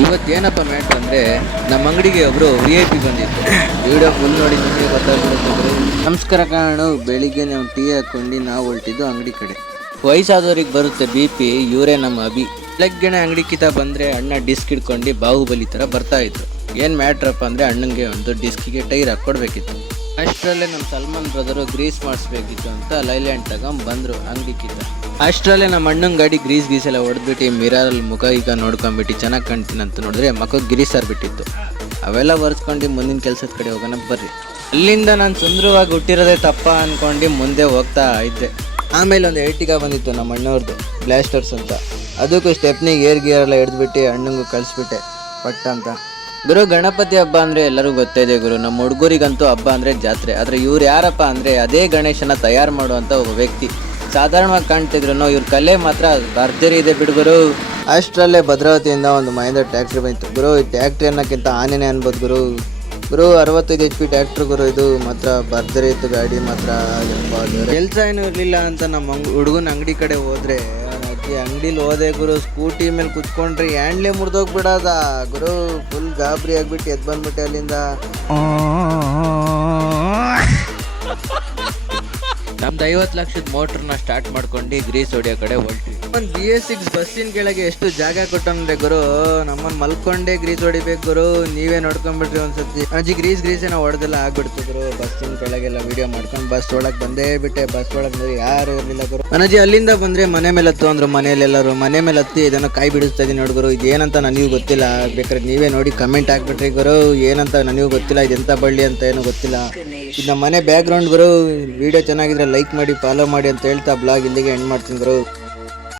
ಇವತ್ತೇನಪ್ಪ matter ಅಂದರೆ ನಮ್ಮ ಅಂಗಡಿಗೆ ಒಬ್ಬರು VIP ಬಂದಿತ್ತು. ವಿಡಿಯೋ ಫುಲ್ ನೋಡಿ ನಿಮಗೆ ಗೊತ್ತಾಗ್ಬಿಡುತ್ತೆ. ನಮಸ್ಕಾರ ಕಾರಣ ಬೆಳಿಗ್ಗೆ ನಾವು ಟೀ ಹಾಕೊಂಡು ನಾವು ಹೊರಟಿದ್ದು ಅಂಗಡಿ ಕಡೆ. ವಯಸ್ಸಾದವ್ರಿಗೆ ಬರುತ್ತೆ BP, ಇವರೇ ನಮ್ಮ ಅಭಿ. ಬೆಳಗ್ಗೆನೆ ಅಂಗಡಿ ಕಿತ್ತ ಬಂದರೆ ಅಣ್ಣ ಡಿಸ್ಕ್ ಹಿಡ್ಕೊಂಡು ಬಾಹುಬಲಿ ಥರ ಬರ್ತಾ ಇದ್ರು. ಏನು ಮ್ಯಾಟ್ರಪ್ಪ ಅಂದರೆ ಅಣ್ಣಂಗೆ ಒಂದು ಡಿಸ್ಕಿಗೆ ಟೈರ್ ಹಾಕ್ಕೊಡ್ಬೇಕಿತ್ತು. ಅಷ್ಟರಲ್ಲೇ ನಮ್ಮ ಸಲ್ಮಾನ್ ಬ್ರದರು ಗ್ರೀಸ್ ಮಾಡಿಸ್ಬೇಕಿತ್ತು ಅಂತ ಲೈಲ್ಯಾಂಡ್ ತಗೊಂಬಂದರು ಅಂಗಡಿ ಕಿತ್ತ. ಅಷ್ಟರಲ್ಲೇ ನಮ್ಮ ಅಣ್ಣನ ಗಾಡಿ ಗ್ರೀಸ್ ಎಲ್ಲ ಹೊಡೆದ್ಬಿಟ್ಟು ಮಿರರಲ್ಲಿ ಮುಖ ಈಗ ನೋಡ್ಕೊಂಬಿಟ್ಟು ಚೆನ್ನಾಗಿ ಕಾಣ್ತೀನಿ ಅಂತ ನೋಡಿದ್ರೆ ಮಖಕ್ಕೆ ಗ್ರೀಸ್ ಬಿಟ್ಟಿತ್ತು. ಅವೆಲ್ಲ ಒರೆಸ್ಕೊಂಡು ಮುಂದಿನ ಕೆಲಸದ ಕಡೆ ಹೋಗೋಣ ಬರ್ರಿ. ಅಲ್ಲಿಂದ ನಾನು ಸುಂದರವಾಗಿ ಹುಟ್ಟಿರೋದೇ ತಪ್ಪ ಅಂದ್ಕೊಂಡು ಮುಂದೆ ಹೋಗ್ತಾ ಇದ್ದೆ. ಆಮೇಲೆ ಒಂದು Ertiga ಬಂದಿತ್ತು ನಮ್ಮ ಅಣ್ಣವ್ರದ್ದು ಬ್ಲಾಸ್ಟರ್ಸ್ ಅಂತ. ಅದಕ್ಕೂ ಸ್ಟೆಪ್ನಿಗೆ ಗೇರ್ ಎಲ್ಲ ಹಿಡಿದ್ಬಿಟ್ಟು ಅಣ್ಣಂಗೂ ಕಳಿಸ್ಬಿಟ್ಟೆ ಪಟ್ಟ ಅಂತ. ಗುರು, ಗಣಪತಿ ಹಬ್ಬ ಅಂದರೆ ಎಲ್ಲರಿಗೂ ಗೊತ್ತಿದೆ ಗುರು. ನಮ್ಮ ಹುಡುಗರಿಗಂತೂ ಹಬ್ಬ ಅಂದರೆ ಜಾತ್ರೆ. ಆದರೆ ಇವ್ರು ಯಾರಪ್ಪ ಅಂದರೆ ಅದೇ ಗಣೇಶನ ತಯಾರು ಮಾಡುವಂಥ ಒಬ್ಬ ವ್ಯಕ್ತಿ. ಸಾಧಾರಣವಾಗಿ ಕಾಣ್ತಿದ್ರು ಇವ್ರ ಕಲೆ ಮಾತ್ರ ಭರ್ಜರಿ ಇದೆ ಬಿಡುಗರು. ಅಷ್ಟರಲ್ಲೇ ಭದ್ರಾವತಿಯಿಂದ ಒಂದು ಮಹೇಂದ್ರ ಟ್ಯಾಕ್ಟ್ರಿ ಬಂತು ಗುರು. ಈ ಟ್ಯಾಕ್ಟ್ರಿ ಅನ್ನೋಕ್ಕಿಂತ ಆನೆನೇ ಅನ್ಬೋದು ಗುರು. 65 HP ಟ್ಯಾಕ್ಟ್ರಿ ಗುರು. ಇದು ಮಾತ್ರ ಭರ್ಜರಿ ಇತ್ತು ಗಾಡಿ ಮಾತ್ರ. ಕೆಲಸ ಏನೂ ಇರಲಿಲ್ಲ ಅಂತ ನಮ್ಮ ಹುಡುಗನ ಅಂಗಡಿ ಕಡೆ ಹೋದರೆ ಅಂಗಡಿಲಿ ಹೋದೆ ಗುರು. ಸ್ಕೂಟಿ ಮೇಲೆ ಕುತ್ಕೊಂಡ್ರಿ ಹ್ಯಾಂಡ್ಲೇ ಮುರಿದೋಗ್ಬಿಡೋದ ಗುರು. ಫುಲ್ ಗಾಬರಿ ಆಗ್ಬಿಟ್ಟು ಎದ್ದು ಬಂದ್ಬಿಟ್ಟೆ ಅಲ್ಲಿಂದ. ನಮ್ದು 50 ಲಕ್ಷದ ಮೋಟ್ರನ್ನ ಸ್ಟಾರ್ಟ್ ಮಾಡ್ಕೊಂಡು ಗ್ರೀಸ್ ಹೊಡಿಯೋ ಕಡೆ ಹೊರಟ್ವಿ. ಒಂದು BS6 ಬಸ್ಸಿನ ಕೆಳಗೆ ಎಷ್ಟು ಜಾಗ ಕೊಟ್ಟಂದ್ರೆ ಗುರು, ನಮ್ಮನ್ನು ಮಲ್ಕೊಂಡೇ ಗ್ರೀಸ್ ಹೊಡಿಬೇಕು ಗುರು. ನೀವೇ ನೋಡ್ಕೊಂಡ್ಬಿಟ್ರಿ ಒಂದ್ಸತಿ. ಅಜ್ಜಿ ಗ್ರೀಸ್ ಏನೋ ಹೊಡೆದೆಲ್ಲ ಆಗ್ಬಿಡ್ತು ಗುರು. ಬಸ್ಸಿನ ಕೆಳಗೆಲ್ಲ ವಿಡಿಯೋ ಮಾಡ್ಕೊಂಡು ಬಸ್ ಒಳಗೆ ಬಂದೇ ಬಿಟ್ಟೆ. ಬಸ್ ಒಳಗೆ ಬಂದ್ರೆ ಯಾರು ಇರಲಿಲ್ಲ ಗುರು. ಅಜ್ಜಿ ಅಲ್ಲಿಂದ ಬಂದರೆ ಮನೆ ಮೇಲೆ ಹತ್ತು ಅಂದರು. ಮನೆಯಲ್ಲೆಲ್ಲರೂ ಮನೆ ಮೇಲೆ ಹತ್ತಿ ಇದನ್ನು ಕಾಯಿ ಬಿಡಿಸ್ತಾ ಇದೀನಿ ನೋಡಿ ಗುರು. ಇದೇನಂತ ನನಗೂ ಗೊತ್ತಿಲ್ಲ. ಬೇಕಾದ್ರೆ ನೀವೇ ನೋಡಿ ಕಮೆಂಟ್ ಹಾಕ್ಬಿಟ್ರಿ ಗುರು. ಏನಂತ ನನಗೂ ಗೊತ್ತಿಲ್ಲ. ಇದೆಂತ ಬಳ್ಳಿ ಅಂತ ಏನೂ ಗೊತ್ತಿಲ್ಲ. ಇದು ನಮ್ಮ ಮನೆ ಬ್ಯಾಕ್ ಗ್ರೌಂಡ್ ಗುರು. ವಿಡಿಯೋ ಚೆನ್ನಾಗಿದ್ರೆ ಲೈಕ್ ಮಾಡಿ, ಫಾಲೋ ಮಾಡಿ ಅಂತ ಹೇಳ್ತಾ ಬ್ಲಾಗ್ ಇಲ್ಲಿಗೆ ಎಂಡ್ ಮಾಡ್ತೀನಿ ಗುರು.